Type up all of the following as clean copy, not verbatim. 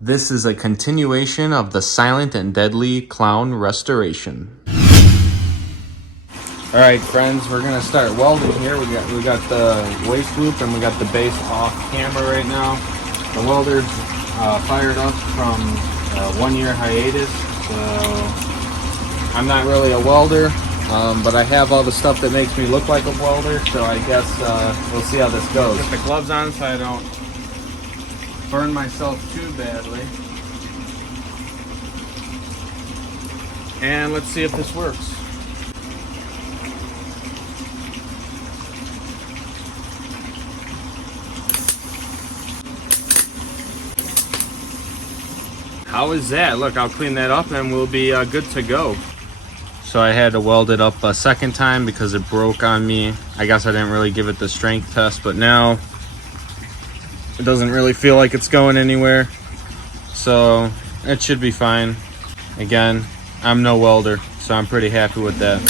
This is a continuation of the Silent and Deadly Clown restoration. All right, friends, we're gonna start welding here. We got the waist loop and we got the base off camera right now. The welder's fired up from a 1-year hiatus. So I'm not really a welder, but I have all the stuff that makes me look like a welder. So I guess we'll see how this goes. Put the gloves on so I don't burn myself too badly. And let's see if this works. How is that? Look, I'll clean that up and we'll be good to go. So I had to weld it up a second time because it broke on me. I guess I didn't really give it the strength test, but now it doesn't really feel like it's going anywhere. So it should be fine. Again, I'm no welder, so I'm pretty happy with that.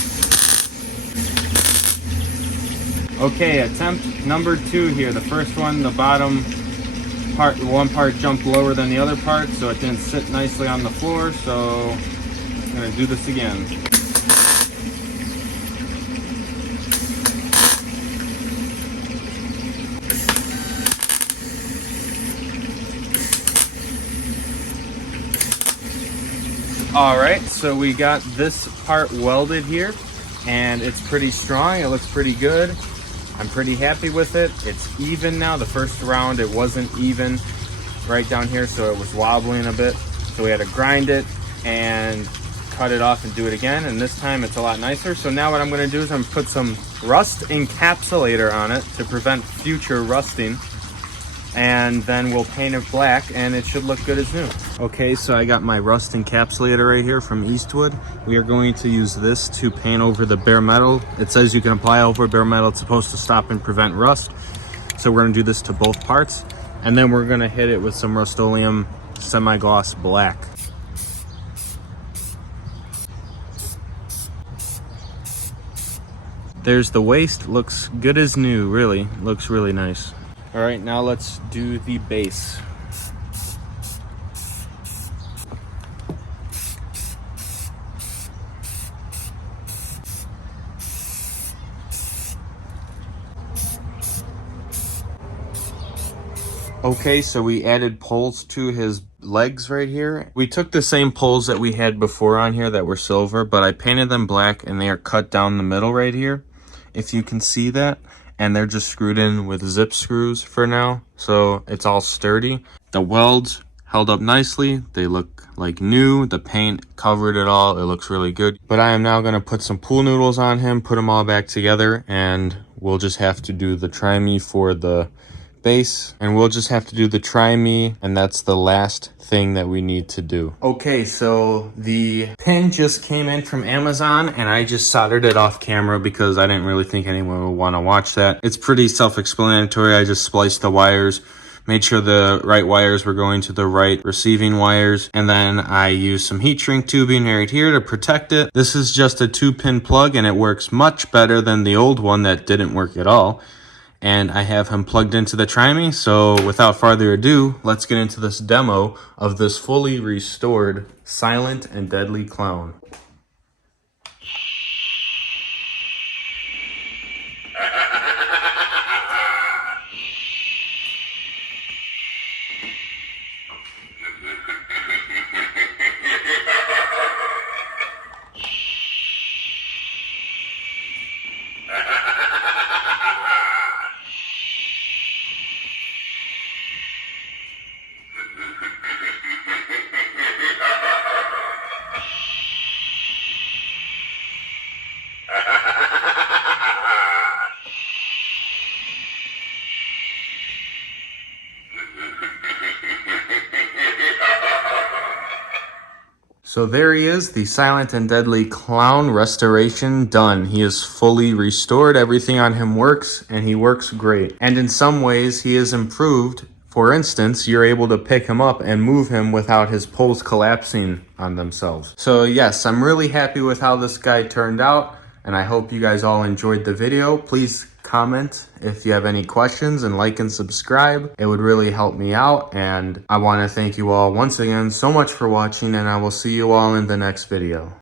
Okay, attempt number 2 here. The first one, the bottom part, one part jumped lower than the other part, so it didn't sit nicely on the floor. So I'm gonna do this again. All right, so we got this part welded here and it's pretty strong. It looks pretty good. I'm pretty happy with it. It's even now. The first round it wasn't even right down here, so it was wobbling a bit. So we had to grind it and cut it off and do it again, and this time it's a lot nicer. So now what I'm going to do is I'm going to put some rust encapsulator on it to prevent future rusting, and then we'll paint it black and it should look good as new. Okay, so I got my rust encapsulator right here from Eastwood. We are going to use this to paint over the bare metal. It says you can apply over bare metal. It's supposed to stop and prevent rust. So we're going to do this to both parts, and then we're going to hit it with some Rust-Oleum semi-gloss black. There's the waist. Looks good as new, really. Looks really nice. All right, now let's do the base. Okay, so we added poles to his legs right here. We took the same poles that we had before on here that were silver, but I painted them black and they are cut down the middle right here, if you can see that. And they're just screwed in with zip screws for now, so it's all sturdy. The welds held up nicely. They look like new. The paint covered it all. It looks really good. But I am now going to put some pool noodles on him, put them all back together, and we'll just have to do the try-me for the base, and we'll just have to do the try-me, and that's the last thing that we need to do. Okay, so the pin just came in from Amazon and I just soldered it off camera because I didn't really think anyone would want to watch that. It's pretty self-explanatory. I just spliced the wires, made sure the right wires were going to the right receiving wires, and then I used some heat shrink tubing right here to protect it. This is just a 2-pin plug and it works much better than the old one that didn't work at all. And I have him plugged into the try-me. So without further ado, let's get into this demo of this fully restored Silent and Deadly Clown. So there he is, the Silent and Deadly Clown restoration done. He is fully restored. Everything on him works, and he works great. And in some ways, he is improved. For instance, you're able to pick him up and move him without his poles collapsing on themselves. So yes, I'm really happy with how this guy turned out, and I hope you guys all enjoyed the video. Please comment if you have any questions, and like and subscribe. It would really help me out, and I want to thank you all once again so much for watching, and I will see you all in the next video.